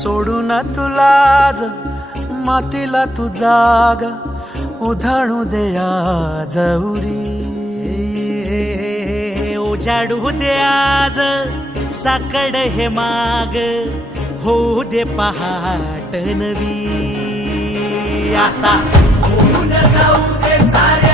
सोडून तुलाज मातीला तू जाग उधाणू दे आज उरी उजाडू दे आज साकड हे माग होऊ दे पहाट नवी आता होऊन जाऊ दे साऱ्या